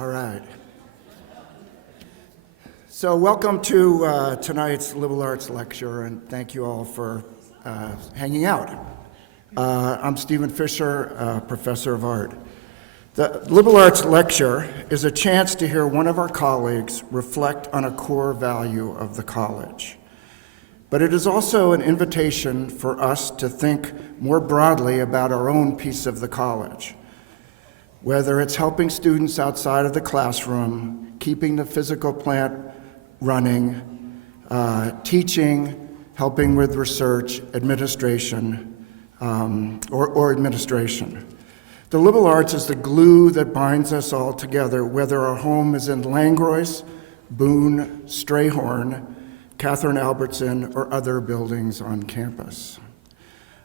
All right. So welcome to tonight's liberal arts lecture, and thank you all for hanging out. I'm Stephen Fisher, professor of art. The liberal arts lecture is a chance to hear one of our colleagues reflect on a core value of the college. But it is also an invitation for us to think more broadly about our own piece of the college. Whether it's helping students outside of the classroom, keeping the physical plant running, teaching, helping with research, administration, or administration. The liberal arts is the glue that binds us all together, whether our home is in Langroyce, Boone, Strayhorn, Catherine Albertson, or other buildings on campus.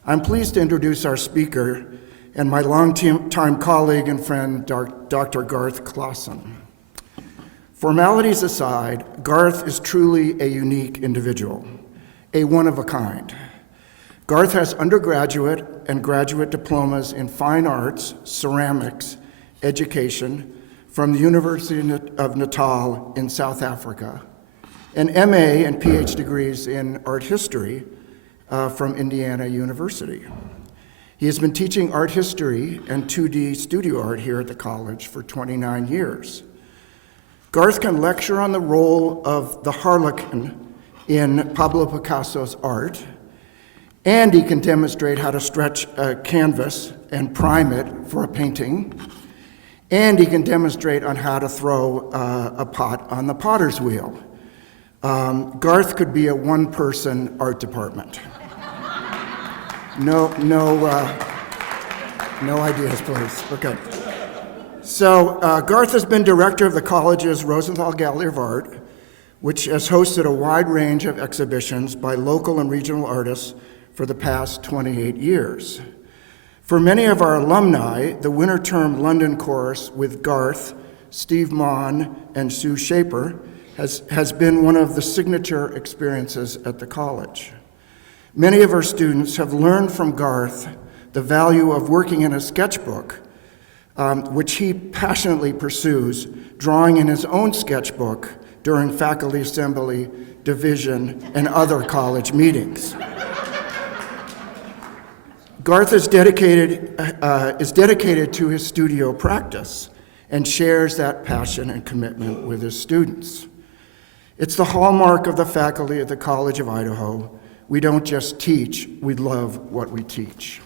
I'm pleased to introduce our speaker and my longtime colleague and friend, Dr. Garth Claassen. Formalities aside, Garth is truly a unique individual, a one-of-a-kind. Garth has undergraduate and graduate diplomas in fine arts, ceramics, education from the University of Natal in South Africa, an MA and PhD degrees in art history from Indiana University. He has been teaching art history and 2D studio art here at the college for 29 years. Garth can lecture on the role of the harlequin in Pablo Picasso's art, and he can demonstrate how to stretch a canvas and prime it for a painting, and he can demonstrate on how to throw a pot on the potter's wheel. Garth could be a one-person art department. No ideas, please. Okay. So Garth has been director of the college's Rosenthal Gallery of Art, which has hosted a wide range of exhibitions by local and regional artists for the past 28 years. For many of our alumni, the winter term London course with Garth, Steve Maughan, and Sue Shaper has been one of the signature experiences at the college. Many of our students have learned from Garth the value of working in a sketchbook, which he passionately pursues, drawing in his own sketchbook during faculty assembly, division, and other college meetings. Garth is dedicated to his studio practice and shares that passion and commitment with his students. It's the hallmark of the faculty at the College of Idaho. We don't just teach, we love what we teach.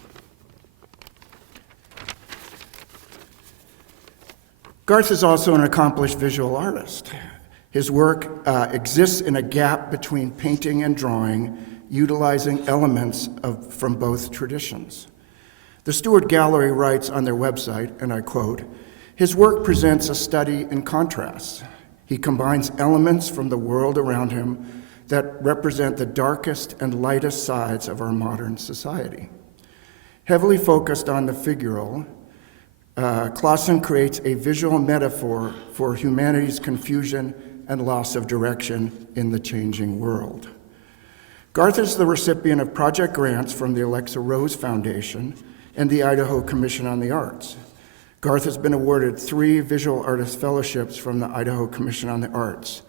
Garth is also an accomplished visual artist. His work exists in a gap between painting and drawing, utilizing elements from both traditions. The Stewart Gallery writes on their website, and I quote, "His work presents a study in contrasts. He combines elements from the world around him that represent the darkest and lightest sides of our modern society. Heavily focused on the figural, Claassen creates a visual metaphor for humanity's confusion and loss of direction in the changing world." Garth is the recipient of project grants from the Alexa Rose Foundation and the Idaho Commission on the Arts. Garth has been awarded 3 visual artist fellowships from the Idaho Commission on the Arts.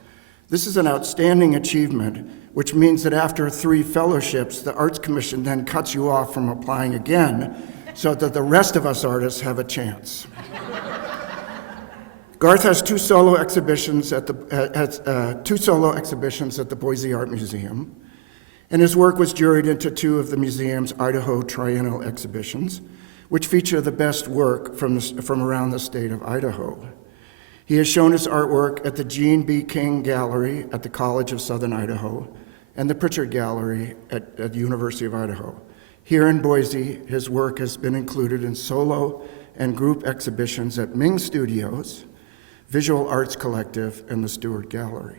This is an outstanding achievement, which means that after 3 fellowships, the Arts Commission then cuts you off from applying again so that the rest of us artists have a chance. Garth has 2 solo exhibitions at the Boise Art Museum, and his work was juried into 2 of the museum's Idaho Triennial exhibitions, which feature the best work from around the state of Idaho. He has shown his artwork at the Gene B. King Gallery at the College of Southern Idaho and the Pritchard Gallery at the University of Idaho. Here in Boise, his work has been included in solo and group exhibitions at Ming Studios, Visual Arts Collective, and the Stewart Gallery.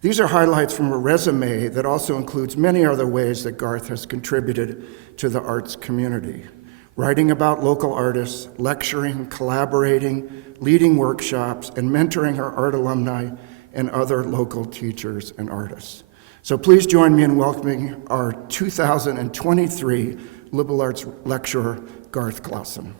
These are highlights from a resume that also includes many other ways that Garth has contributed to the arts community. Writing about local artists, lecturing, collaborating, leading workshops, and mentoring our art alumni and other local teachers and artists. So please join me in welcoming our 2023 liberal arts lecturer, Garth Claassen.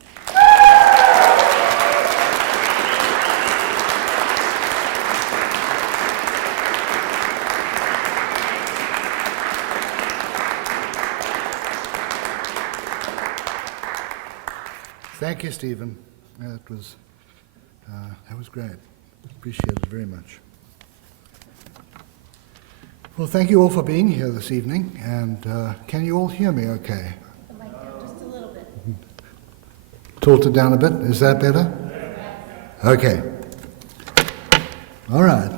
Thank you, Stephen. That was great. Appreciate it very much. Well, thank you all for being here this evening. And can you all hear me okay? The mic down just a little bit. Tilted down a bit. Is that better? Okay. All right.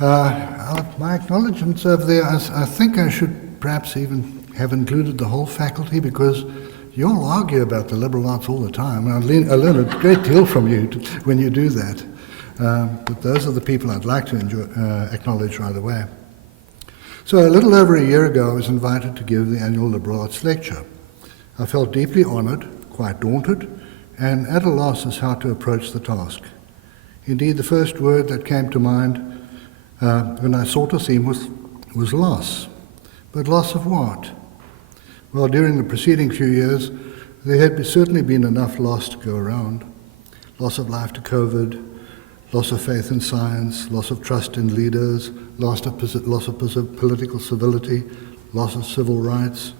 My acknowledgements over there, I think I should perhaps even have included the whole faculty, because you all argue about the liberal arts all the time. And I learn a great deal from you when you do that. But those are the people I'd like to acknowledge right away. So a little over a year ago, I was invited to give the annual liberal arts lecture. I felt deeply honored, quite daunted, and at a loss as how to approach the task. Indeed, the first word that came to mind when I sought a theme was loss. But loss of what? Well, during the preceding few years, there had certainly been enough loss to go around. Loss of life to COVID, loss of faith in science, loss of trust in leaders, loss of political civility, loss of civil rights.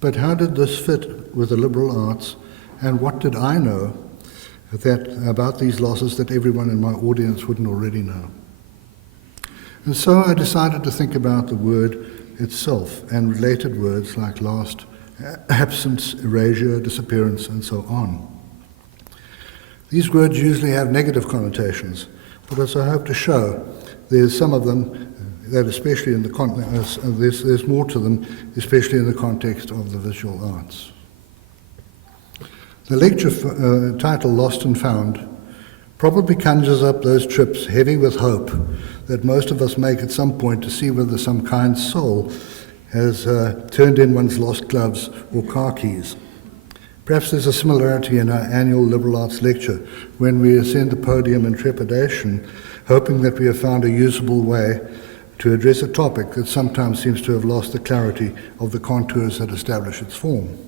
But how did this fit with the liberal arts, and what did I know about these losses that everyone in my audience wouldn't already know? And so I decided to think about the word itself and related words like lost, absence, erasure, disappearance, and so on. These words usually have negative connotations, but as I hope to show, there's some of them that especially in the there's more to them, especially in the context of the visual arts. The lecture title, Lost and Found, probably conjures up those trips heavy with hope that most of us make at some point to see whether some kind soul has turned in one's lost gloves or car keys. Perhaps there's a similarity in our annual liberal arts lecture when we ascend the podium in trepidation, hoping that we have found a usable way to address a topic that sometimes seems to have lost the clarity of the contours that establish its form.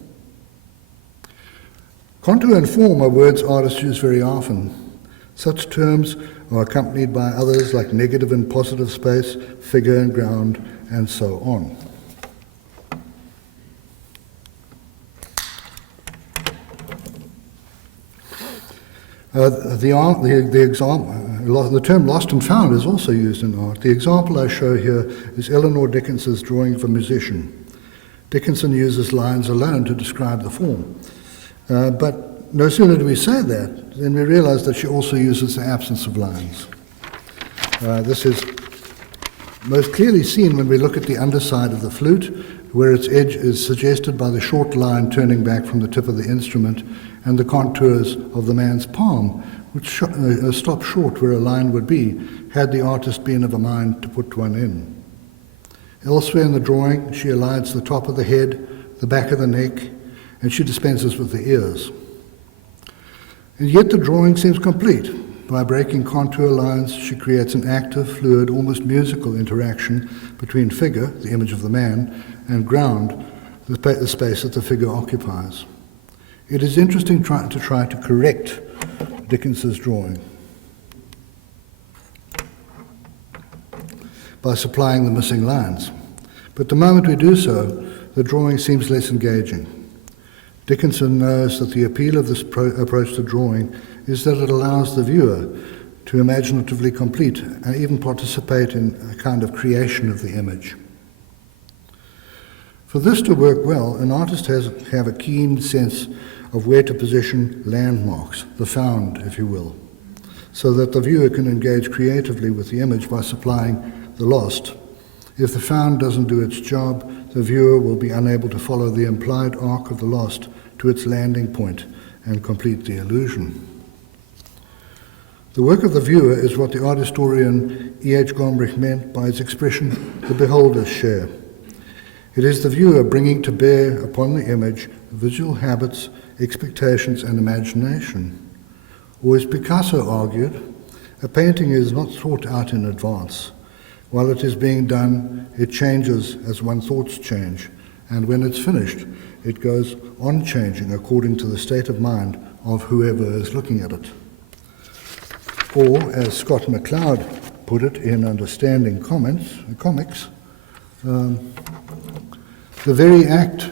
Contour and form are words artists use very often. Such terms are accompanied by others like negative and positive space, figure and ground, and so on. The term lost and found is also used in art. The example I show here is Eleanor Dickinson's drawing of a musician. Dickinson uses lines alone to describe the form. But no sooner do we say that, than we realize that she also uses the absence of lines. This is most clearly seen when we look at the underside of the flute, where its edge is suggested by the short line turning back from the tip of the instrument, and the contours of the man's palm, which stop short where a line would be, had the artist been of a mind to put one in. Elsewhere in the drawing, she aligns the top of the head, the back of the neck, and she dispenses with the ears. And yet the drawing seems complete. By breaking contour lines, she creates an active, fluid, almost musical interaction between figure, the image of the man, and ground, the space that the figure occupies. It is interesting to try to correct Dickinson's drawing by supplying the missing lines. But the moment we do so, the drawing seems less engaging. Dickinson knows that the appeal of this approach to drawing is that it allows the viewer to imaginatively complete and even participate in a kind of creation of the image. For this to work well, an artist has to have a keen sense of where to position landmarks, the found, if you will, so that the viewer can engage creatively with the image by supplying the lost. If the found doesn't do its job, the viewer will be unable to follow the implied arc of the lost to its landing point and complete the illusion. The work of the viewer is what the art historian E.H. Gombrich meant by his expression, the beholder's share. It is the viewer bringing to bear upon the image visual habits, expectations, and imagination. Or as Picasso argued, a painting is not thought out in advance. While it is being done, it changes as one's thoughts change, and when it's finished, it goes on changing according to the state of mind of whoever is looking at it. Or, as Scott McCloud put it in Understanding Comics, the very act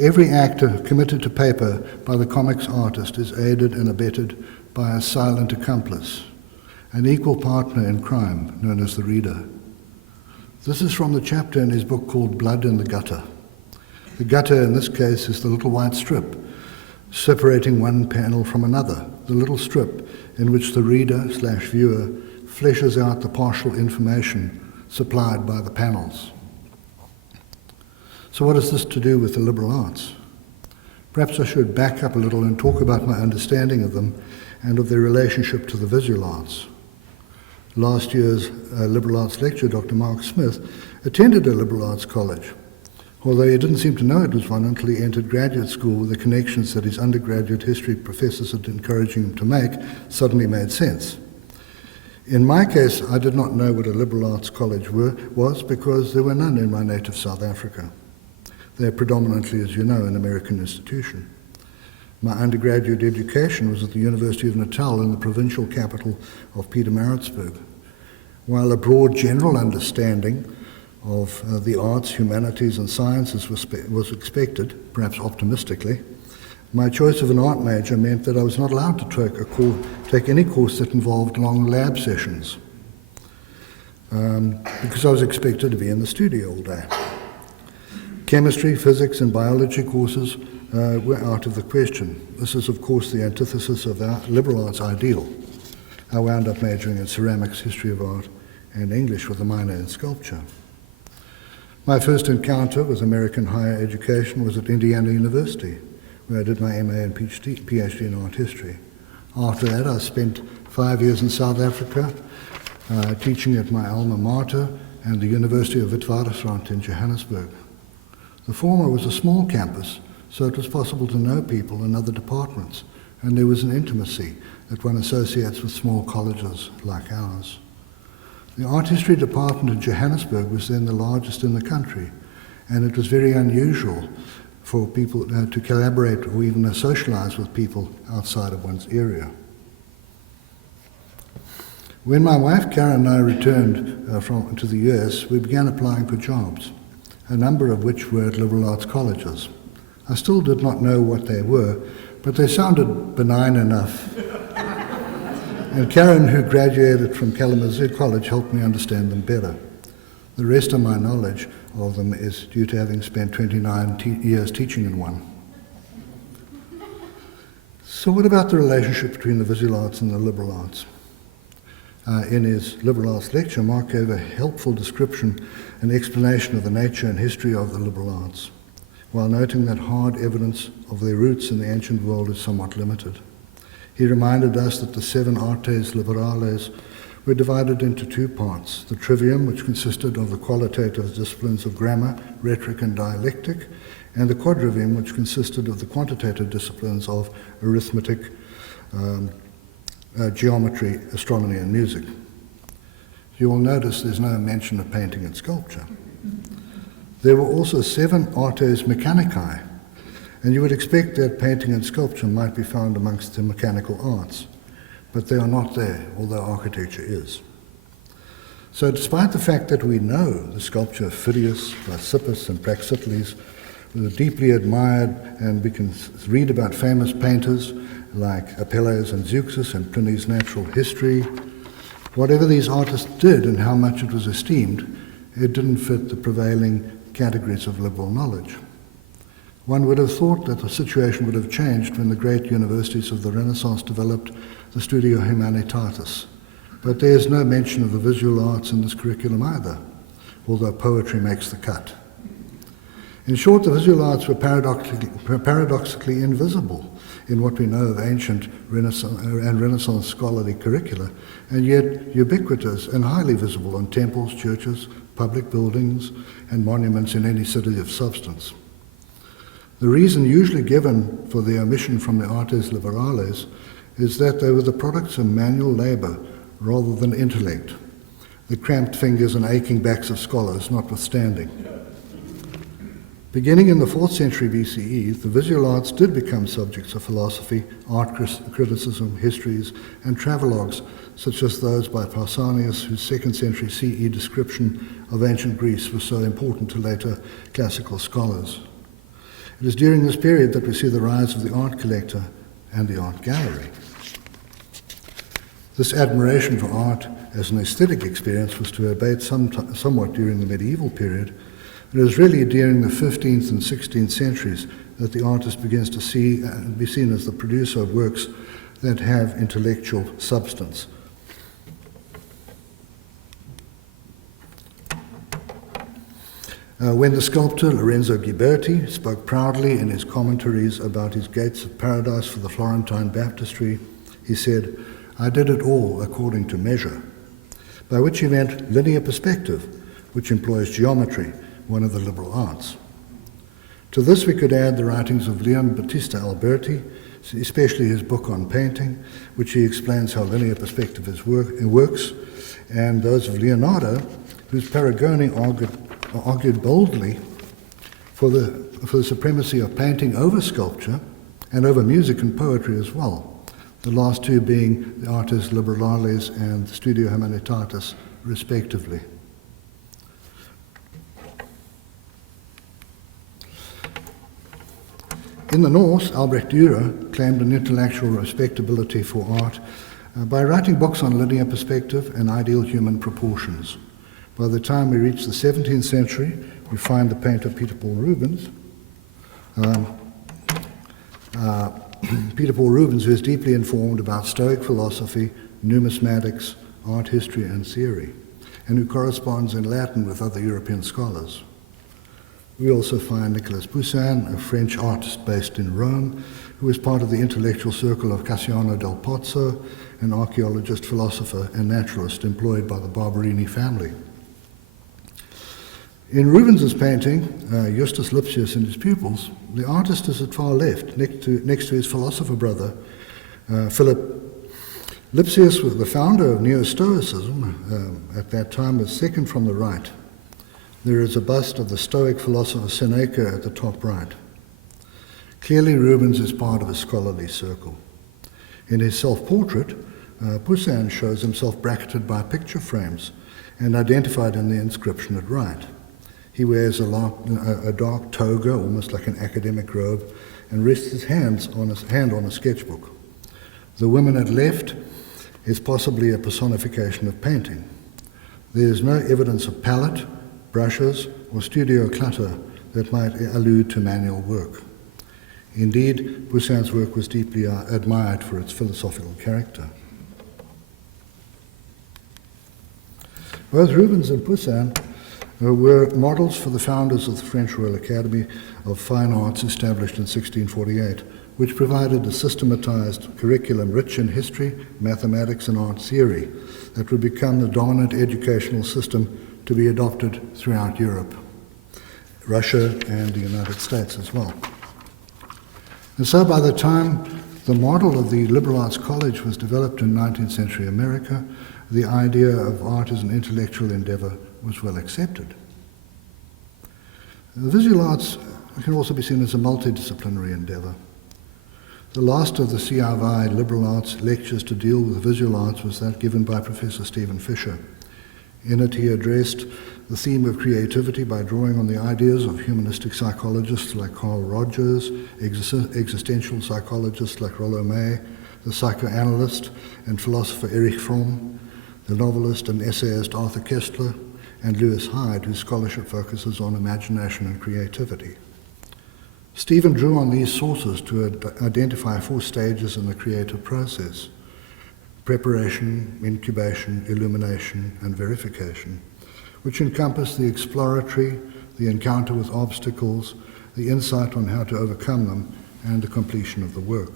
every actor committed to paper by the comics artist is aided and abetted by a silent accomplice, an equal partner in crime known as the reader. This is from the chapter in his book called Blood in the Gutter. The gutter in this case is the little white strip separating one panel from another, the little strip in which the reader/viewer fleshes out the partial information supplied by the panels. So what has this to do with the liberal arts? Perhaps I should back up a little and talk about my understanding of them and of their relationship to the visual arts. Last year's liberal arts lecturer, Dr. Mark Smith, attended a liberal arts college, although he didn't seem to know it was one until he entered graduate school with the connections that his undergraduate history professors had encouraging him to make suddenly made sense. In my case, I did not know what a liberal arts college was because there were none in my native South Africa. They're predominantly, as you know, an American institution. My undergraduate education was at the University of Natal in the provincial capital of Pietermaritzburg. While a broad general understanding of the arts, humanities, and sciences was expected, perhaps optimistically, my choice of an art major meant that I was not allowed to take any course that involved long lab sessions, because I was expected to be in the studio all day. Chemistry, physics, and biology courses were out of the question. This is, of course, the antithesis of our liberal arts ideal. I wound up majoring in ceramics, history of art, and English with a minor in sculpture. My first encounter with American higher education was at Indiana University, where I did my MA and PhD in art history. After that, I spent 5 years in South Africa, teaching at my alma mater and the University of Witwatersrand in Johannesburg. The former was a small campus, so it was possible to know people in other departments, and there was an intimacy that one associates with small colleges like ours. The art history department in Johannesburg was then the largest in the country, and it was very unusual for people to collaborate or even socialize with people outside of one's area. When my wife Karen and I returned to the US, we began applying for jobs, a number of which were at liberal arts colleges. I still did not know what they were, but they sounded benign enough. And Karen, who graduated from Kalamazoo College, helped me understand them better. The rest of my knowledge of them is due to having spent 29 years teaching in one. So what about the relationship between the visual arts and the liberal arts? In his liberal arts lecture, Mark gave a helpful description and explanation of the nature and history of the liberal arts, while noting that hard evidence of their roots in the ancient world is somewhat limited. He reminded us that the 7 artes liberales were divided into 2 parts: the trivium, which consisted of the qualitative disciplines of grammar, rhetoric, and dialectic, and the quadrivium, which consisted of the quantitative disciplines of arithmetic, geometry, astronomy, and music. You will notice there's no mention of painting and sculpture. There were also 7 artes mechanicae, and you would expect that painting and sculpture might be found amongst the mechanical arts, but they are not there, although architecture is. So despite the fact that we know the sculpture of Phidias, Lysippus, and Praxiteles were deeply admired, and we can read about famous painters like Apelles and Zeuxis and Pliny's Natural History, whatever these artists did and how much it was esteemed, it didn't fit the prevailing categories of liberal knowledge. One would have thought that the situation would have changed when the great universities of the Renaissance developed the Studio Humanitatis, but there is no mention of the visual arts in this curriculum either, although poetry makes the cut. In short, the visual arts were paradoxically invisible in what we know of ancient Renaissance scholarly curricula, and yet ubiquitous and highly visible in temples, churches, public buildings, and monuments in any city of substance. The reason usually given for the omission from the artes liberales is that they were the products of manual labor rather than intellect, the cramped fingers and aching backs of scholars notwithstanding. Beginning in the 4th century BCE, the visual arts did become subjects of philosophy, art criticism, histories, and travelogues, such as those by Pausanias, whose 2nd century CE description of ancient Greece was so important to later classical scholars. It is during this period that we see the rise of the art collector and the art gallery. This admiration for art as an aesthetic experience was to abate somewhat during the medieval period. It is really during the 15th and 16th centuries that the artist begins to be seen as the producer of works that have intellectual substance. When the sculptor Lorenzo Ghiberti spoke proudly in his commentaries about his Gates of Paradise for the Florentine baptistry, he said, "I did it all according to measure," by which he meant linear perspective, which employs geometry, one of the liberal arts. To this we could add the writings of Leon Battista Alberti, especially his book on painting, which he explains how linear perspective works, and those of Leonardo, whose Paragoni argued boldly for the supremacy of painting over sculpture and over music and poetry as well, the last two being the Artes Liberales and the Studio Humanitatis, respectively. In the North, Albrecht Dürer claimed an intellectual respectability for art by writing books on linear perspective and ideal human proportions. By the time we reach the 17th century, we find the painter Peter Paul Rubens. Peter Paul Rubens, who is deeply informed about Stoic philosophy, numismatics, art history, and theory, and who corresponds in Latin with other European scholars. We also find Nicolas Poussin, a French artist based in Rome, who is part of the intellectual circle of Cassiano del Pozzo, an archaeologist, philosopher, and naturalist employed by the Barberini family. In Rubens's painting, Justus Lipsius and his pupils, the artist is at far left, next to his philosopher brother, Philip. Lipsius was the founder of Neo-Stoicism, at that time was second from the right. There is a bust of the Stoic philosopher Seneca at the top right. Clearly, Rubens is part of a scholarly circle. In his self-portrait, Poussin shows himself bracketed by picture frames and identified in the inscription at right. He wears a dark toga, almost like an academic robe, and rests his hand on a sketchbook. The woman at left is possibly a personification of painting. There is no evidence of palette, brushes, or studio clutter that might allude to manual work. Indeed, Poussin's work was deeply admired for its philosophical character. Both Rubens and Poussin were models for the founders of the French Royal Academy of Fine Arts established in 1648, which provided a systematized curriculum rich in history, mathematics, and art theory that would become the dominant educational system to be adopted throughout Europe, Russia, and the United States as well. And so by the time the model of the liberal arts college was developed in 19th century America, the idea of art as an intellectual endeavor was well accepted. The visual arts can also be seen as a multidisciplinary endeavor. The last of the CRVI liberal arts lectures to deal with visual arts was that given by Professor Stephen Fisher. In it, he addressed the theme of creativity by drawing on the ideas of humanistic psychologists like Carl Rogers, existential psychologists like Rollo May, the psychoanalyst and philosopher Erich Fromm, the novelist and essayist Arthur Koestler, and Lewis Hyde, whose scholarship focuses on imagination and creativity. Stephen drew on these sources to identify 4 stages in the creative process: preparation, incubation, illumination, and verification, which encompass the exploratory, the encounter with obstacles, the insight on how to overcome them, and the completion of the work.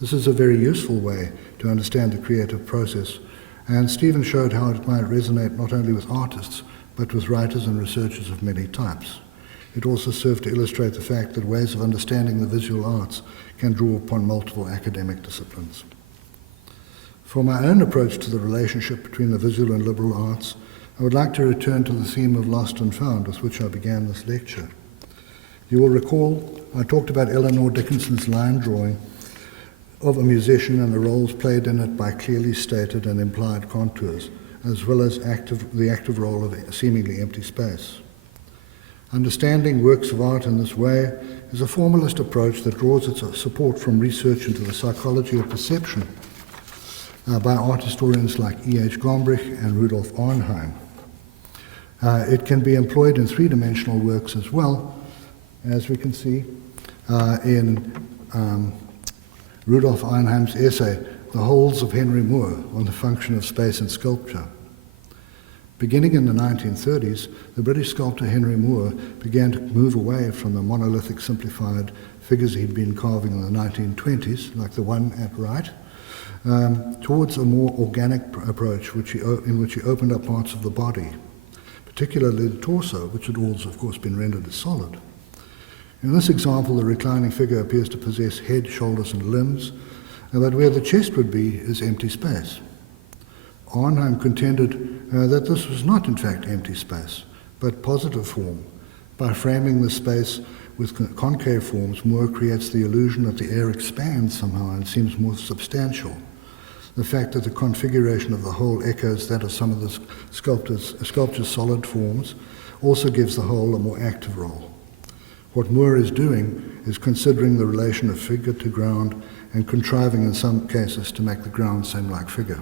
This is a very useful way to understand the creative process, and Stephen showed how it might resonate not only with artists, but with writers and researchers of many types. It also served to illustrate the fact that ways of understanding the visual arts can draw upon multiple academic disciplines. For my own approach to the relationship between the visual and liberal arts, I would like to return to the theme of lost and found with which I began this lecture. You will recall I talked about Eleanor Dickinson's line drawing of a musician and the roles played in it by clearly stated and implied contours, as well as the active role of seemingly empty space. Understanding works of art in this way is a formalist approach that draws its support from research into the psychology of perception by art historians like E.H. Gombrich and Rudolf Arnheim. It can be employed in three-dimensional works as well, as we can see in Rudolf Arnheim's essay, The Holes of Henry Moore, on the function of space in sculpture. Beginning in the 1930s, the British sculptor Henry Moore began to move away from the monolithic simplified figures he'd been carving in the 1920s, like the one at right, towards a more organic approach in which he opened up parts of the body, particularly the torso, which had also, of course, been rendered as solid. In this example, the reclining figure appears to possess head, shoulders, and limbs, but where the chest would be is empty space. Arnheim contended that this was not, in fact, empty space, but positive form. By framing the space with concave forms, Moore creates the illusion that the air expands somehow and seems more substantial. The fact that the configuration of the whole echoes that of some of the sculpture's solid forms also gives the whole a more active role. What Moore is doing is considering the relation of figure to ground and contriving in some cases to make the ground seem like figure.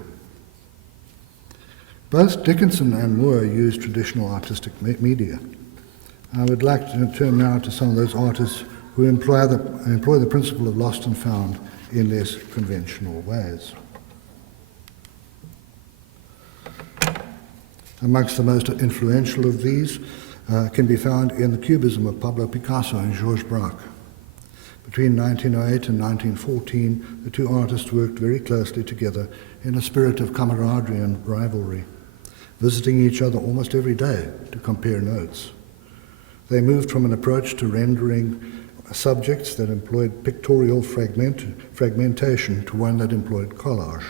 Both Dickinson and Moore use traditional artistic media. I would like to turn now to some of those artists who employ the principle of lost and found in less conventional ways. Amongst the most influential of these can be found in the Cubism of Pablo Picasso and Georges Braque. Between 1908 and 1914, the two artists worked very closely together in a spirit of camaraderie and rivalry, visiting each other almost every day to compare notes. They moved from an approach to rendering subjects that employed pictorial fragmentation to one that employed collage.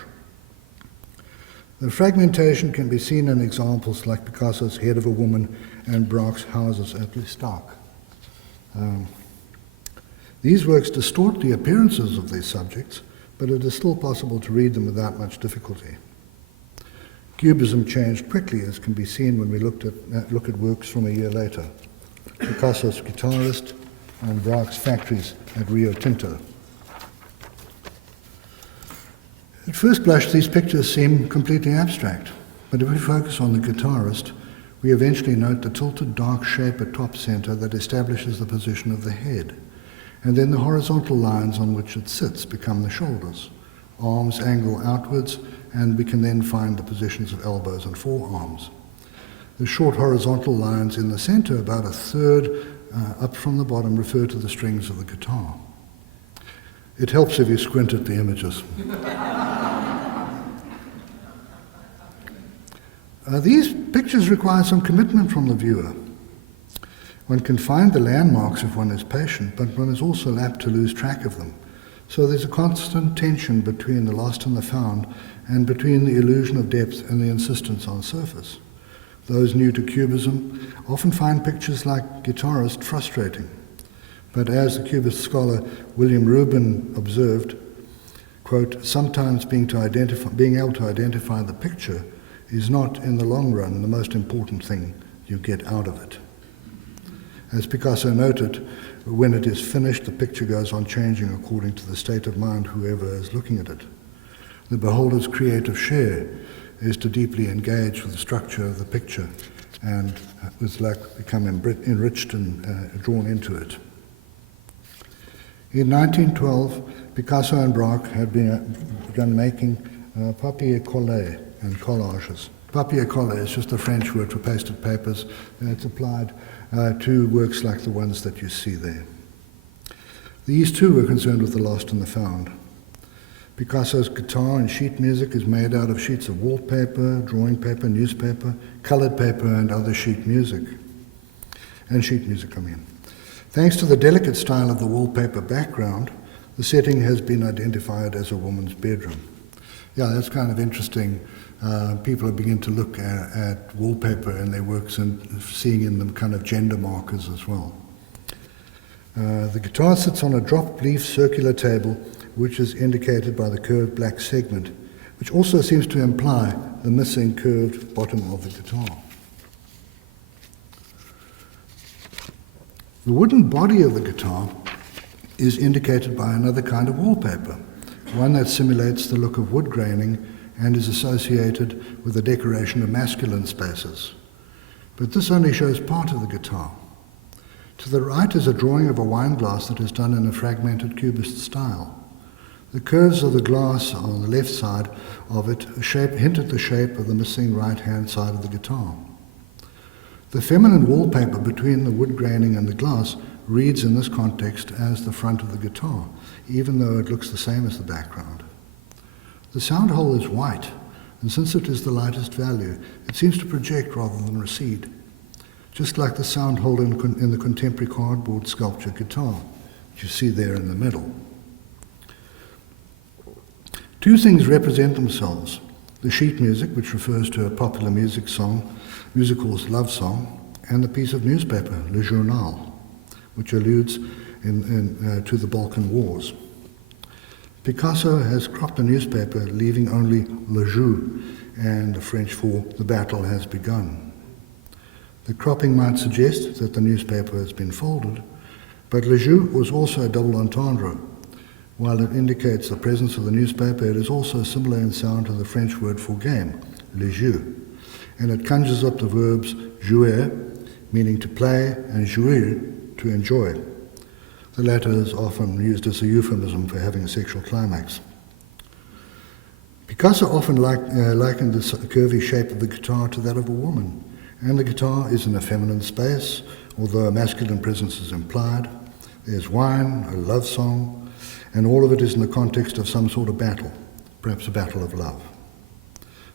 The fragmentation can be seen in examples like Picasso's Head of a Woman and Braque's Houses at L'Estaque. These works distort the appearances of these subjects, but it is still possible to read them without much difficulty. Cubism changed quickly, as can be seen when we look at works from a year later. Picasso's Guitarist and Braque's Factories at Rio Tinto. At first blush, these pictures seem completely abstract, but if we focus on the guitarist, we eventually note the tilted dark shape at top center that establishes the position of the head, and then the horizontal lines on which it sits become the shoulders. Arms angle outwards, and we can then find the positions of elbows and forearms. The short horizontal lines in the center, about a third up from the bottom, refer to the strings of the guitar. It helps if you squint at the images. These pictures require some commitment from the viewer. One can find the landmarks if one is patient, but one is also apt to lose track of them. So there's a constant tension between the lost and the found, and between the illusion of depth and the insistence on surface. Those new to Cubism often find pictures like Guitarist frustrating. But as the Cubist scholar William Rubin observed, quote, sometimes being able to identify the picture is not, in the long run, the most important thing you get out of it. As Picasso noted, when it is finished, the picture goes on changing according to the state of mind whoever is looking at it. The beholder's creative share is to deeply engage with the structure of the picture and with luck become enriched and drawn into it. In 1912, Picasso and Braque had begun making papier-collé and collages. Papier-collé is just a French word for pasted papers, and it's applied to works like the ones that you see there. These too were concerned with the lost and the found. Picasso's guitar and sheet music is made out of sheets of wallpaper, drawing paper, newspaper, colored paper, and other sheet music. Thanks to the delicate style of the wallpaper background, the setting has been identified as a woman's bedroom. Yeah, that's kind of interesting. People are beginning to look at wallpaper in their works and seeing in them kind of gender markers as well. The guitar sits on a drop leaf circular table, which is indicated by the curved black segment, which also seems to imply the missing curved bottom of the guitar. The wooden body of the guitar is indicated by another kind of wallpaper, one that simulates the look of wood graining and is associated with the decoration of masculine spaces. But this only shows part of the guitar. To the right is a drawing of a wine glass that is done in a fragmented cubist style. The curves of the glass on the left side of it hint at the shape of the missing right-hand side of the guitar. The feminine wallpaper between the wood graining and the glass reads in this context as the front of the guitar, even though it looks the same as the background. The sound hole is white, and since it is the lightest value, it seems to project rather than recede, just like the sound hole in the contemporary cardboard sculpture guitar, which you see there in the middle. Two things represent themselves: the sheet music, which refers to a popular musical's love song, and the piece of newspaper, Le Journal, which alludes to the Balkan Wars. Picasso has cropped the newspaper, leaving only Le Jour, and the French for the battle has begun. The cropping might suggest that the newspaper has been folded, but Le Jour was also a double entendre. While it indicates the presence of the newspaper, it is also similar in sound to the French word for game, le jeu, and it conjures up the verbs jouer, meaning to play, and jouir, to enjoy. The latter is often used as a euphemism for having a sexual climax. Picasso often likened the curvy shape of the guitar to that of a woman, and the guitar is in a feminine space, although a masculine presence is implied. There's wine, a love song, and all of it is in the context of some sort of battle, perhaps a battle of love.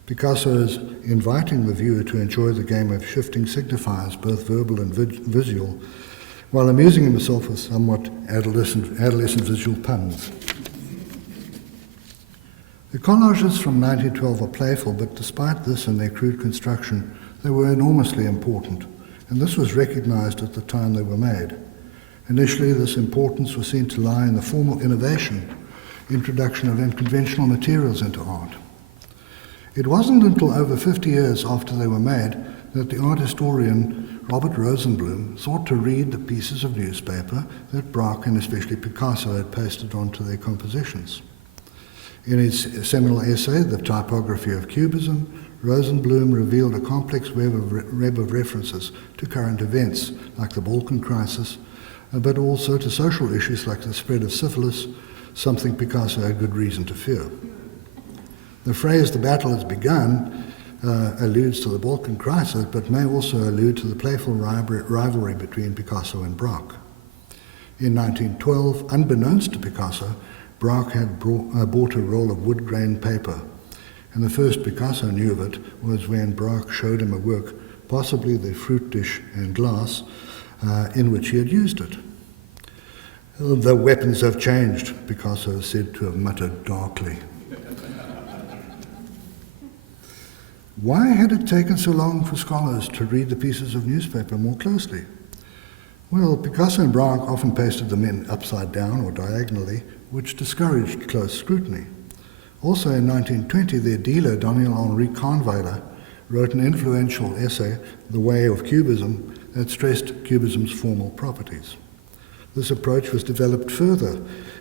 Picasso is inviting the viewer to enjoy the game of shifting signifiers, both verbal and visual, while amusing himself with somewhat adolescent visual puns. The collages from 1912 are playful, but despite this and their crude construction, they were enormously important, and this was recognized at the time they were made. Initially, this importance was seen to lie in the formal introduction of unconventional materials into art. It wasn't until over 50 years after they were made that the art historian Robert Rosenblum thought to read the pieces of newspaper that Braque and especially Picasso had pasted onto their compositions. In his seminal essay, The Typography of Cubism, Rosenblum revealed a complex web of references to current events like the Balkan crisis, but also to social issues like the spread of syphilis, something Picasso had good reason to fear. The phrase "the battle has begun" alludes to the Balkan crisis, but may also allude to the playful rivalry between Picasso and Braque. In 1912, unbeknownst to Picasso, Braque had bought a roll of wood-grain paper, and the first Picasso knew of it was when Braque showed him a work, possibly the fruit dish and glass, in which he had used it. "The weapons have changed," Picasso is said to have muttered darkly. Why had it taken so long for scholars to read the pieces of newspaper more closely? Well, Picasso and Braque often pasted them in upside down or diagonally, which discouraged close scrutiny. Also in 1920, their dealer, Daniel-Henri Kahnweiler, wrote an influential essay, The Way of Cubism, that stressed Cubism's formal properties. This approach was developed further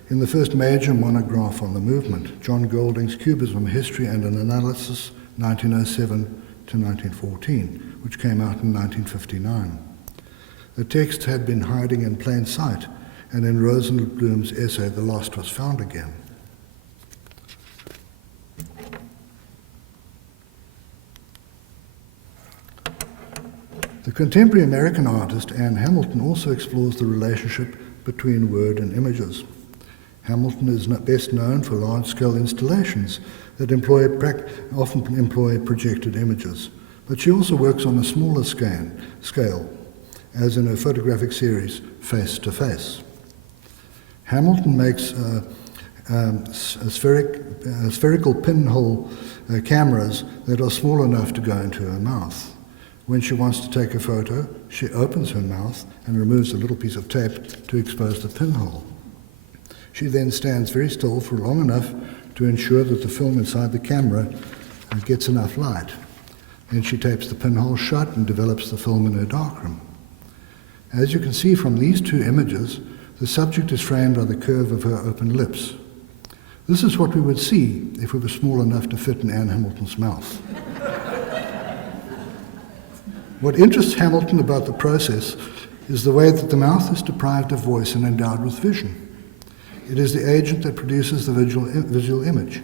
in the first major monograph on the movement, John Golding's Cubism, History and an Analysis, 1907 to 1914, which came out in 1959. The text had been hiding in plain sight, and in Rosenblum's essay, The Lost Was Found Again. The contemporary American artist Anne Hamilton also explores the relationship between word and images. Hamilton is best known for large-scale installations that often employ projected images, but she also works on a smaller scale, as in her photographic series, Face to Face. Hamilton makes spherical pinhole cameras that are small enough to go into her mouth. When she wants to take a photo, she opens her mouth and removes a little piece of tape to expose the pinhole. She then stands very still for long enough to ensure that the film inside the camera gets enough light. Then she tapes the pinhole shut and develops the film in her darkroom. As you can see from these two images, the subject is framed by the curve of her open lips. This is what we would see if we were small enough to fit in Anne Hamilton's mouth. What interests Hamilton about the process is the way that the mouth is deprived of voice and endowed with vision. It is the agent that produces the visual image.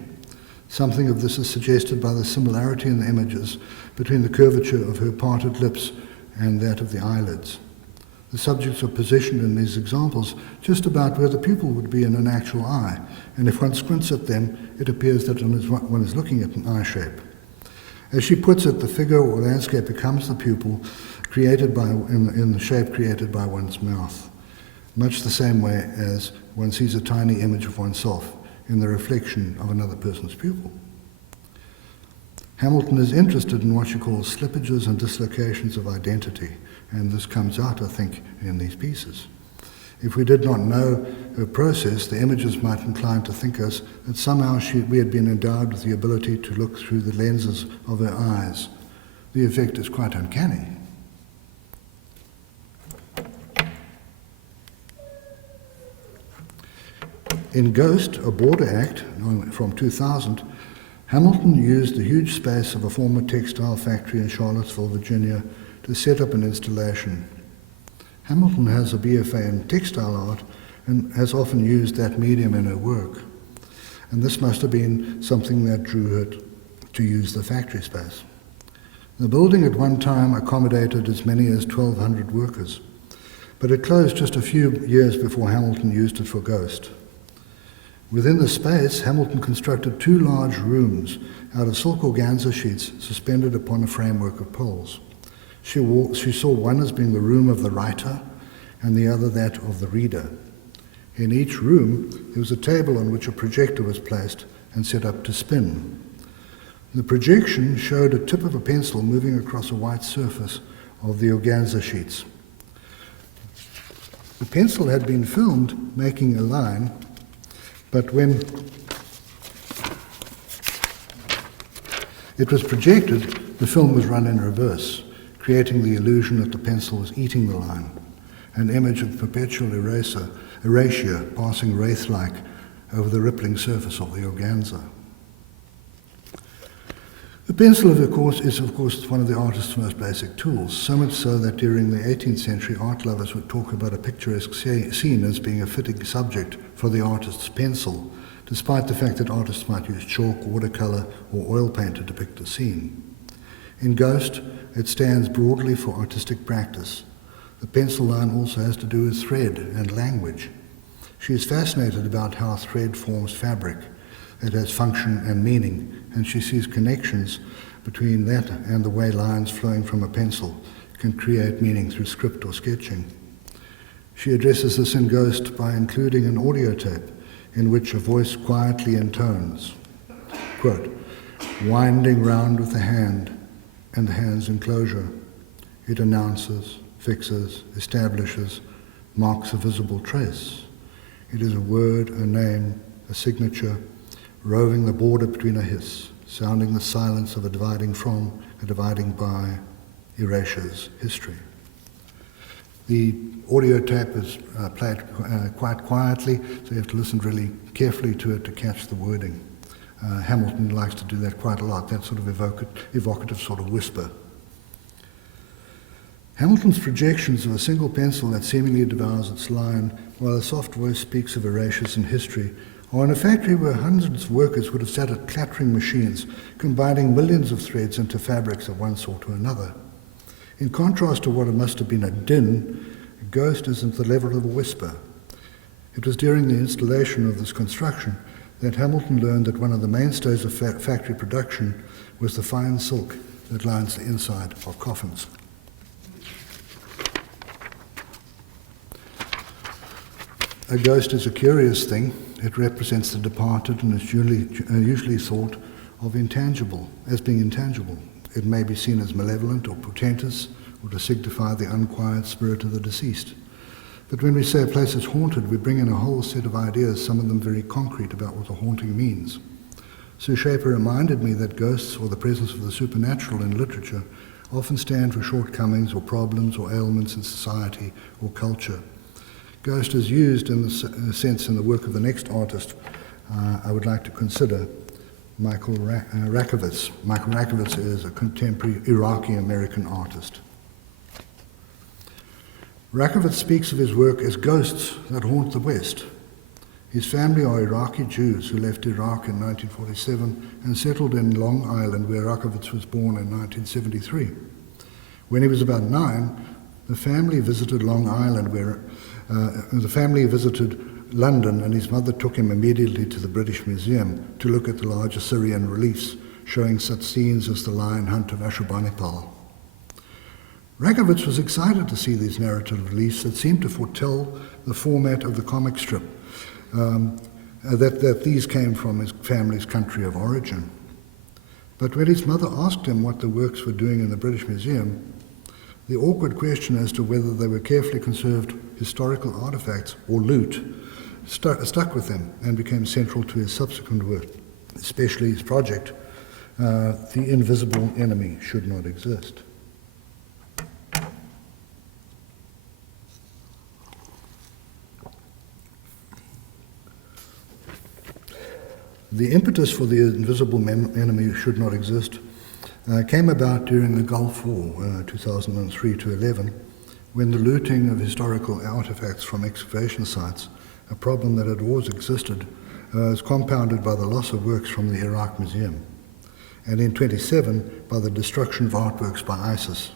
Something of this is suggested by the similarity in the images between the curvature of her parted lips and that of the eyelids. The subjects are positioned in these examples just about where the pupil would be in an actual eye, and if one squints at them, it appears that one is looking at an eye shape. As she puts it, the figure or landscape becomes the pupil created by, in the shape created by one's mouth, much the same way as one sees a tiny image of oneself in the reflection of another person's pupil. Hamilton is interested in what she calls slippages and dislocations of identity, and this comes out, I think, in these pieces. If we did not know her process, the images might incline to think us that somehow we had been endowed with the ability to look through the lenses of her eyes. The effect is quite uncanny. In Ghost, a border act from 2000, Hamilton used the huge space of a former textile factory in Charlottesville, Virginia, to set up an installation. Hamilton has a BFA in textile art and has often used that medium in her work. And this must have been something that drew her to use the factory space. The building at one time accommodated as many as 1,200 workers, but it closed just a few years before Hamilton used it for Ghost. Within the space, Hamilton constructed two large rooms out of silk organza sheets suspended upon a framework of poles. She saw one as being the room of the writer and the other that of the reader. In each room, there was a table on which a projector was placed and set up to spin. The projection showed a tip of a pencil moving across a white surface of the organza sheets. The pencil had been filmed making a line, but when it was projected, the film was run in reverse, creating the illusion that the pencil was eating the line, an image of perpetual erasure passing wraith-like over the rippling surface of the organza. The pencil, is of course one of the artist's most basic tools, so much so that during the 18th century art lovers would talk about a picturesque scene as being a fitting subject for the artist's pencil, despite the fact that artists might use chalk, watercolor, or oil paint to depict a scene. In Ghost, it stands broadly for artistic practice. The pencil line also has to do with thread and language. She is fascinated about how thread forms fabric. It has function and meaning, and she sees connections between that and the way lines flowing from a pencil can create meaning through script or sketching. She addresses this in Ghost by including an audio tape in which a voice quietly intones, quote, "Winding round with the hand and the hand's enclosure, it announces, fixes, establishes, marks a visible trace. It is a word, a name, a signature, roving the border between a hiss, sounding the silence of a dividing from, a dividing by, erasures history." The audio tape is played quite quietly, so you have to listen really carefully to it to catch the wording. Hamilton likes to do that quite a lot, that sort of evocative sort of whisper. Hamilton's projections of a single pencil that seemingly devours its line, while a soft voice speaks of erasures in history, or in a factory where hundreds of workers would have sat at clattering machines, combining millions of threads into fabrics of one sort or another. In contrast to what it must have been a din, a Ghost is at the level of a whisper. It was during the installation of this construction that Hamilton learned that one of the mainstays of factory production was the fine silk that lines the inside of coffins. A ghost is a curious thing. It represents the departed and is usually thought of as being intangible. It may be seen as malevolent or portentous, or to signify the unquiet spirit of the deceased. But when we say a place is haunted, we bring in a whole set of ideas, some of them very concrete, about what a haunting means. Sue Schaefer reminded me that ghosts, or the presence of the supernatural in literature, often stand for shortcomings or problems or ailments in society or culture. Ghost is used in a sense in the work of the next artist I would like to consider, Michael Rakovitz. Michael Rakovitz is a contemporary Iraqi-American artist. Rakovitz speaks of his work as ghosts that haunt the West. His family are Iraqi Jews who left Iraq in 1947 and settled in Long Island, where Rakovitz was born in 1973. When he was about 9, the family visited Long Island, where the family visited London, and his mother took him immediately to the British Museum to look at the large Assyrian reliefs showing such scenes as the lion hunt of Ashurbanipal. Rakovitz was excited to see these narrative reliefs that seemed to foretell the format of the comic strip, that these came from his family's country of origin. But when his mother asked him what the works were doing in the British Museum, the awkward question as to whether they were carefully conserved historical artifacts or loot stuck with him and became central to his subsequent work, especially his project, The Invisible Enemy Should Not Exist. The impetus for The Invisible Enemy Should Not Exist came about during the Gulf War, 2003 to 11, when the looting of historical artifacts from excavation sites, a problem that had always existed, was compounded by the loss of works from the Iraq Museum, and in 27 by the destruction of artworks by ISIS.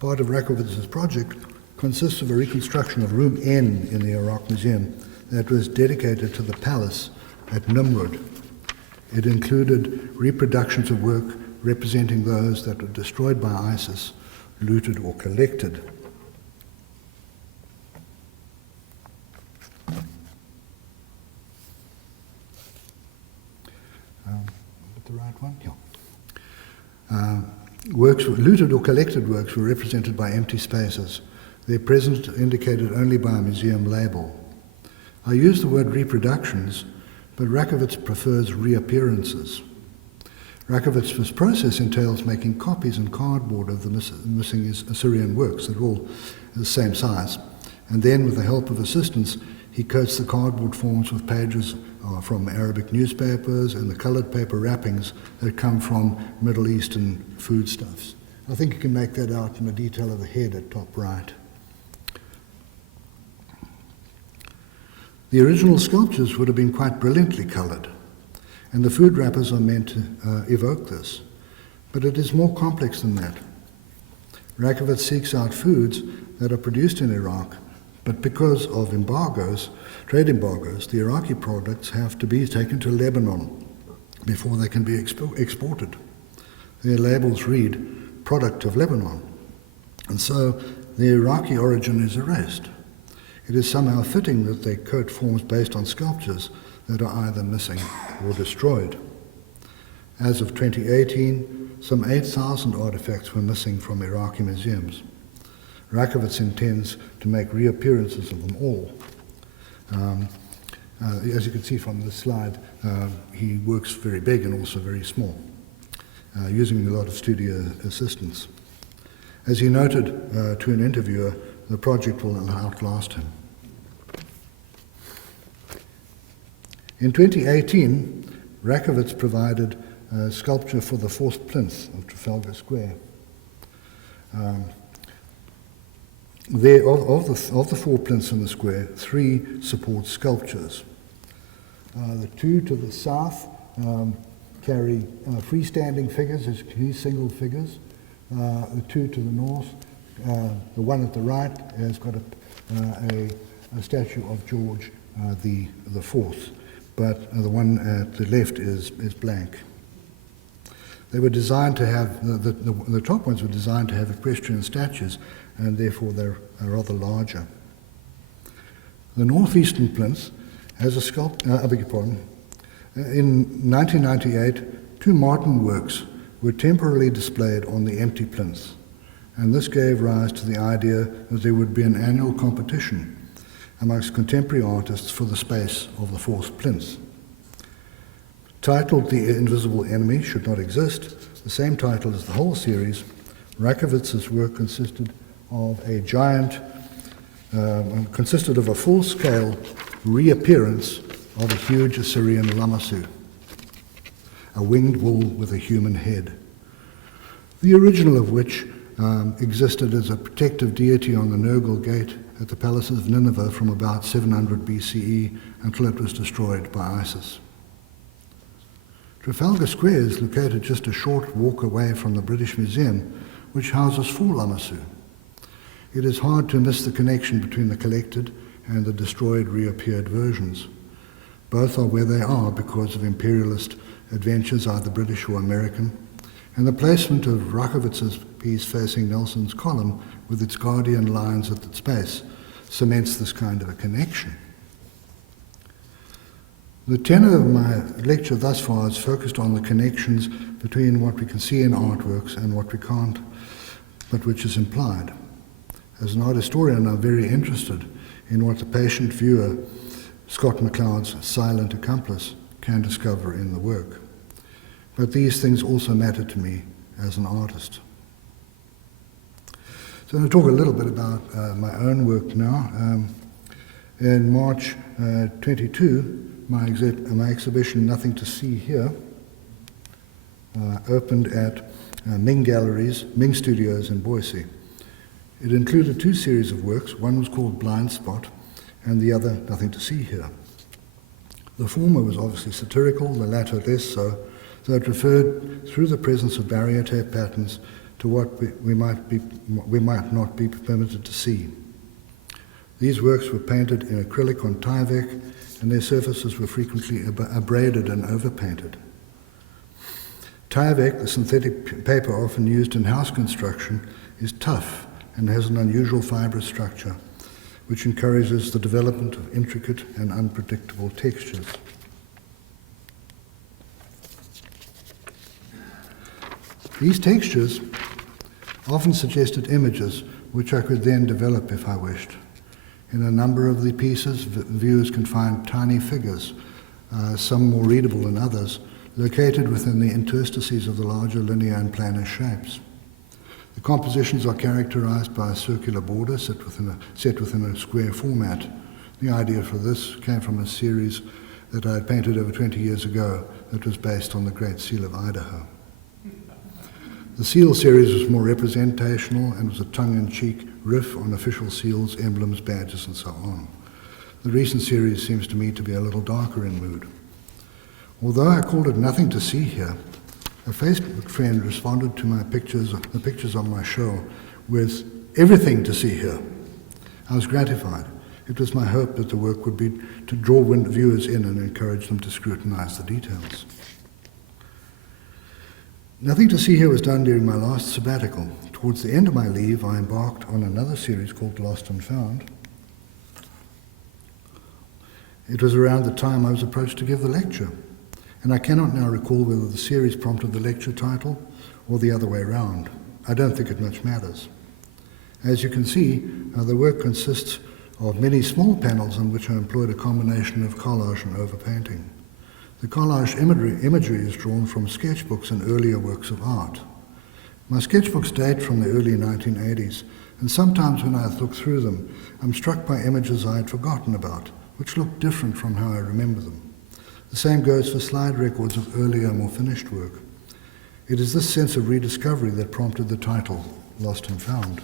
Part of Rakowitz's project consists of a reconstruction of Room N in the Iraq Museum that was dedicated to the palace at Nimrud. It included reproductions of work representing those that were destroyed by ISIS, looted or collected. The right one? Yeah. Looted or collected works were represented by empty spaces, their presence indicated only by a museum label. I use the word reproductions, but Rakovitz prefers reappearances. Rakowitz's process entails making copies in cardboard of the missing Assyrian works that are all the same size, and then with the help of assistants he coats the cardboard forms with pages from Arabic newspapers and the coloured paper wrappings that come from Middle Eastern foodstuffs. I think you can make that out in the detail of the head at top right. The original sculptures would have been quite brilliantly coloured, and the food wrappers are meant to evoke this. But it is more complex than that. Rakovitz seeks out foods that are produced in Iraq, but because of embargoes, trade embargoes, the Iraqi products have to be taken to Lebanon before they can be exported. Their labels read, product of Lebanon. And so the Iraqi origin is erased. It is somehow fitting that they coat forms based on sculptures that are either missing or destroyed. As of 2018, some 8,000 artifacts were missing from Iraqi museums. Rakovitz intends to make reappearances of them all. As you can see from this slide, he works very big and also very small, using a lot of studio assistants. As he noted to an interviewer, the project will outlast him. In 2018, Rakovitz provided a sculpture for the fourth plinth of Trafalgar Square. Of the four plinths in the square, 3 support sculptures. The 2 to the south carry freestanding figures, as single figures. The 2 to the north, the one at the right has got a statue of George the Fourth, but the one at the left is blank. They were designed to have, the top ones were designed to have equestrian statues, and therefore they're rather larger. The northeastern plinth has a sculpture, I beg your pardon. In 1998, 2 Martin works were temporarily displayed on the empty plinth, and this gave rise to the idea that there would be an annual competition amongst contemporary artists for the space of the fourth plinth. Titled The Invisible Enemy Should Not Exist, the same title as the whole series, Rakowitz's work consisted of a full-scale reappearance of a huge Assyrian lamassu, a winged bull with a human head, the original of which existed as a protective deity on the Nergal Gate at the palaces of Nineveh from about 700 BCE until it was destroyed by ISIS. Trafalgar Square is located just a short walk away from the British Museum, which houses 4 lamassu. It is hard to miss the connection between the collected and the destroyed, reappeared versions. Both are where they are because of imperialist adventures, either British or American, and the placement of Rakowitz's piece facing Nelson's column with its guardian lions at its base cements this kind of a connection. The tenor of my lecture thus far has focused on the connections between what we can see in artworks and what we can't, but which is implied. As an art historian, I'm very interested in what the patient viewer, Scott McCloud's silent accomplice, can discover in the work. But these things also matter to me as an artist. So I'm going to talk a little bit about my own work now. In March 22, my exhibition, Nothing to See Here, opened at Ming Galleries, Ming Studios in Boise. It included 2 series of works. One was called Blind Spot, and the other, Nothing to See Here. The former was obviously satirical, the latter less so, so it referred, through the presence of barrier-tape patterns, to what we might not be permitted to see. These works were painted in acrylic on Tyvek, and their surfaces were frequently abraded and overpainted. Tyvek, the synthetic paper often used in house construction, is tough and has an unusual fibrous structure, which encourages the development of intricate and unpredictable textures. These textures often suggested images which I could then develop if I wished. In a number of the pieces, viewers can find tiny figures, some more readable than others, located within the interstices of the larger linear and planar shapes. The compositions are characterized by a circular border set within a square format. The idea for this came from a series that I had painted over 20 years ago that was based on the Great Seal of Idaho. The seal series was more representational and was a tongue-in-cheek riff on official seals, emblems, badges, and so on. The recent series seems to me to be a little darker in mood. Although I called it Nothing to See Here, a Facebook friend responded to my pictures, the pictures on my show, with everything to see here. I was gratified. It was my hope that the work would be to draw viewers in and encourage them to scrutinize the details. Nothing to See Here was done during my last sabbatical. Towards the end of my leave, I embarked on another series called Lost and Found. It was around the time I was approached to give the lecture, and I cannot now recall whether the series prompted the lecture title or the other way around. I don't think it much matters. As you can see, the work consists of many small panels in which I employed a combination of collage and overpainting. The collage imagery is drawn from sketchbooks and earlier works of art. My sketchbooks date from the early 1980s, and sometimes when I look through them, I'm struck by images I had forgotten about, which look different from how I remember them. The same goes for slide records of earlier, more finished work. It is this sense of rediscovery that prompted the title, Lost and Found.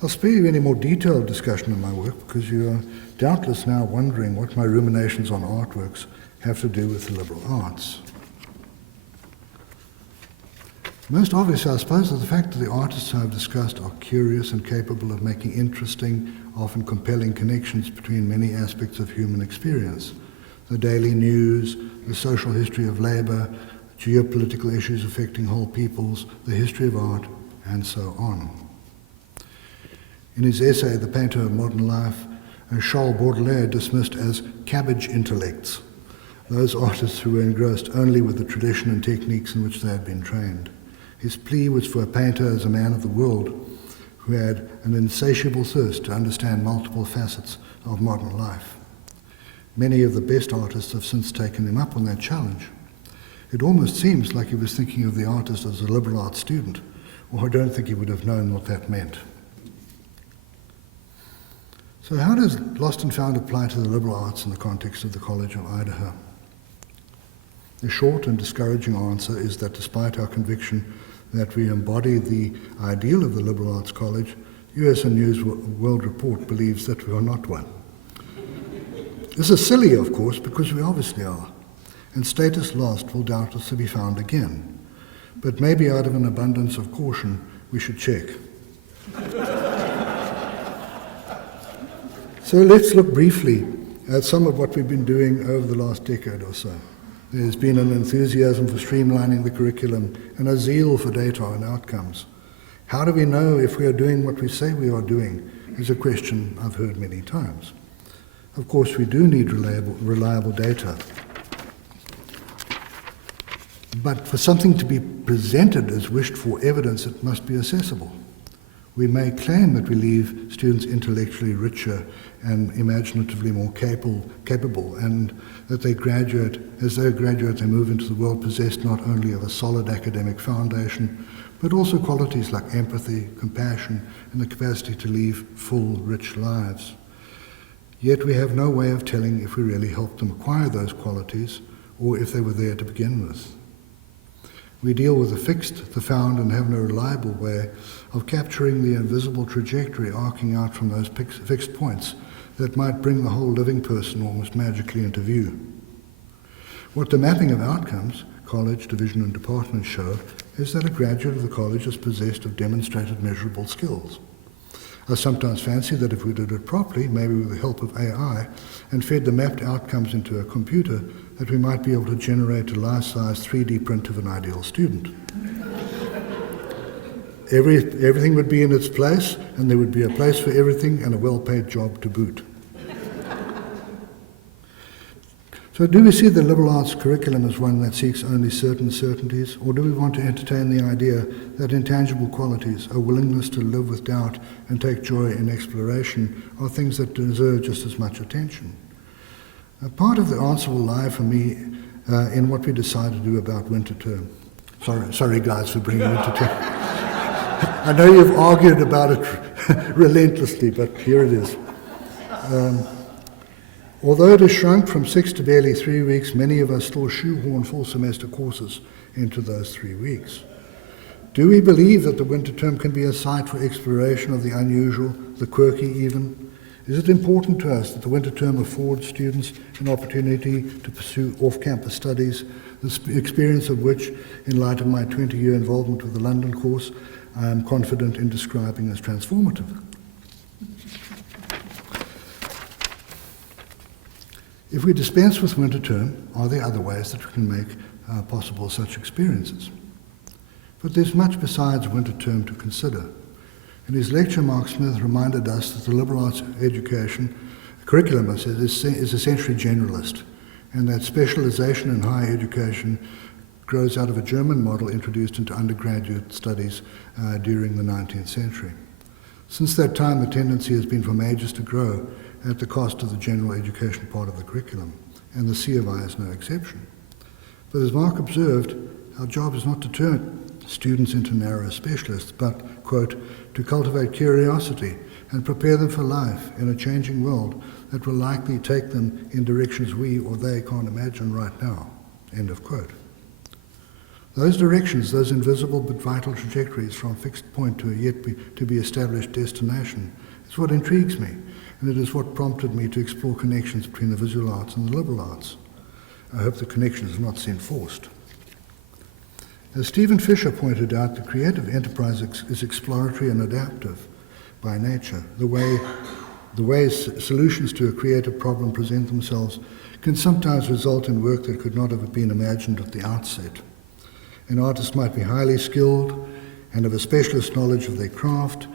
I'll spare you any more detailed discussion of my work because you are doubtless now wondering what my ruminations on artworks have to do with the liberal arts. Most obviously, I suppose, is the fact that the artists I've discussed are curious and capable of making interesting, often compelling connections between many aspects of human experience. The daily news, the social history of labor, geopolitical issues affecting whole peoples, the history of art, and so on. In his essay, The Painter of Modern Life, Charles Baudelaire dismissed as cabbage intellects those artists who were engrossed only with the tradition and techniques in which they had been trained. His plea was for a painter as a man of the world who had an insatiable thirst to understand multiple facets of modern life. Many of the best artists have since taken him up on that challenge. It almost seems like he was thinking of the artist as a liberal arts student, or I don't think he would have known what that meant. So how does Lost and Found apply to the liberal arts in the context of the College of Idaho? The short and discouraging answer is that despite our conviction that we embody the ideal of the liberal arts college, US and News World Report believes that we are not one. This is silly, of course, because we obviously are, and status lost will doubtless be found again. But maybe out of an abundance of caution, we should check. So let's look briefly at some of what we've been doing over the last decade or so. There's been an enthusiasm for streamlining the curriculum and a zeal for data and outcomes. How do we know if we are doing what we say we are doing is a question I've heard many times. Of course, we do need reliable data. But for something to be presented as wished-for evidence, it must be accessible. We may claim that we leave students intellectually richer and imaginatively more capable, and that they graduate, as they graduate, they move into the world possessed not only of a solid academic foundation, but also qualities like empathy, compassion, and the capacity to lead full, rich lives. Yet we have no way of telling if we really helped them acquire those qualities, or if they were there to begin with. We deal with the fixed, the found, and have no reliable way of capturing the invisible trajectory arcing out from those fixed points that might bring the whole living person almost magically into view. What the mapping of outcomes, college, division, and department show is that a graduate of the college is possessed of demonstrated measurable skills. I sometimes fancy that if we did it properly, maybe with the help of AI, and fed the mapped outcomes into a computer, that we might be able to generate a life-size 3D print of an ideal student. Everything would be in its place, and there would be a place for everything and a well-paid job to boot. So do we see the liberal arts curriculum as one that seeks only certain certainties, or do we want to entertain the idea that intangible qualities, a willingness to live with doubt and take joy in exploration, are things that deserve just as much attention? Part of the answer will lie for me in what we decide to do about winter term. Sorry guys for bringing winter term. I know you've argued about it relentlessly, but here it is. Although it has shrunk from 6 to barely 3 weeks, many of us still shoehorn full semester courses into those 3 weeks. Do we believe that the winter term can be a site for exploration of the unusual, the quirky even? Is it important to us that the winter term affords students an opportunity to pursue off-campus studies, the experience of which, in light of my 20-year involvement with the London course, I am confident in describing as transformative? If we dispense with winter term, are there other ways that we can make possible such experiences? But there's much besides winter term to consider. In his lecture, Mark Smith reminded us that the liberal arts education curriculum is essentially generalist, and that specialization in higher education grows out of a German model introduced into undergraduate studies during the 19th century. Since that time, the tendency has been for majors to grow at the cost of the general education part of the curriculum, and the C of I is no exception. But as Mark observed, our job is not to turn students into narrow specialists, but, quote, to cultivate curiosity and prepare them for life in a changing world that will likely take them in directions we or they can't imagine right now, end of quote. Those directions, those invisible but vital trajectories from a fixed point to a yet to be established destination, is what intrigues me, and it is what prompted me to explore connections between the visual arts and the liberal arts. I hope the connection is not seen forced. As Stephen Fisher pointed out, the creative enterprise is exploratory and adaptive by nature. The way solutions to a creative problem present themselves can sometimes result in work that could not have been imagined at the outset. An artist might be highly skilled and have a specialist knowledge of their craft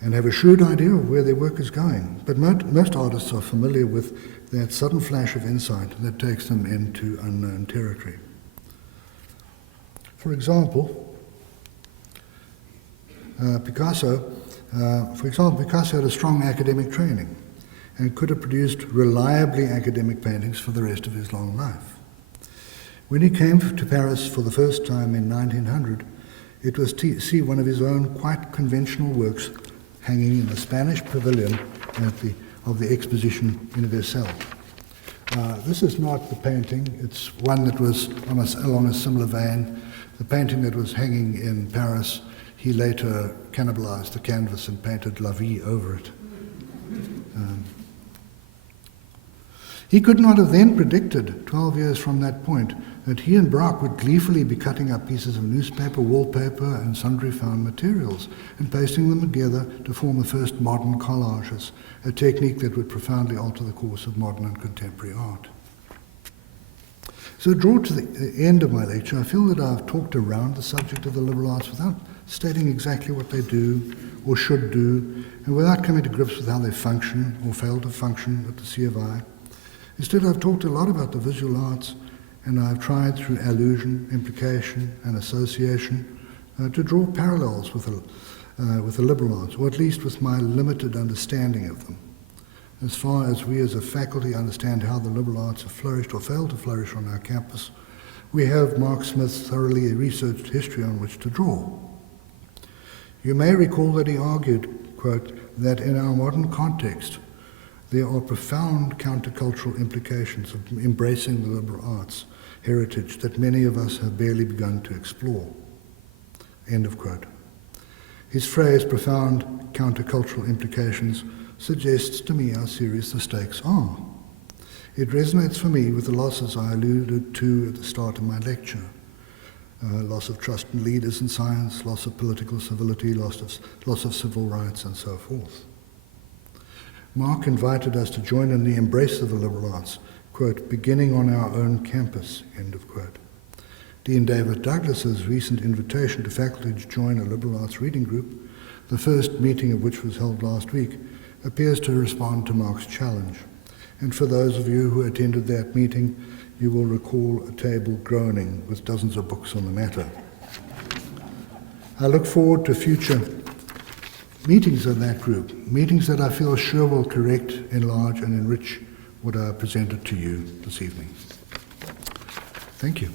and have a shrewd idea of where their work is going. But most artists are familiar with that sudden flash of insight that takes them into unknown territory. For example, Picasso had a strong academic training and could have produced reliably academic paintings for the rest of his long life. When he came to Paris for the first time in 1900, it was to see one of his own quite conventional works hanging in the Spanish pavilion of the Exposition Universelle. This is not the painting. It's one that was along a similar vein. The painting that was hanging in Paris, he later cannibalized the canvas and painted La Vie over it. He could not have then predicted, 12 years from that point, that he and Braque would gleefully be cutting up pieces of newspaper, wallpaper, and sundry found materials and pasting them together to form the first modern collages, a technique that would profoundly alter the course of modern and contemporary art. So, drawn to the end of my lecture, I feel that I've talked around the subject of the liberal arts without stating exactly what they do or should do, and without coming to grips with how they function or fail to function at the C of I. Instead, I've talked a lot about the visual arts, and I've tried through allusion, implication, and association to draw parallels with the liberal arts, or at least with my limited understanding of them. As far as we as a faculty understand how the liberal arts have flourished or failed to flourish on our campus, we have Mark Smith's thoroughly researched history on which to draw. You may recall that he argued, quote, that in our modern context, there are profound countercultural implications of embracing the liberal arts heritage that many of us have barely begun to explore. End of quote. His phrase, profound countercultural implications, suggests to me how serious the stakes are. It resonates for me with the losses I alluded to at the start of my lecture. Loss of trust in leaders in science, loss of political civility, loss of civil rights, and so forth. Mark invited us to join in the embrace of the liberal arts, quote, beginning on our own campus, end of quote. Dean David Douglas's recent invitation to faculty to join a liberal arts reading group, the first meeting of which was held last week, appears to respond to Mark's challenge. And for those of you who attended that meeting, you will recall a table groaning with dozens of books on the matter. I look forward to future meetings of that group, meetings that I feel sure will correct, enlarge, and enrich what I presented to you this evening. Thank you.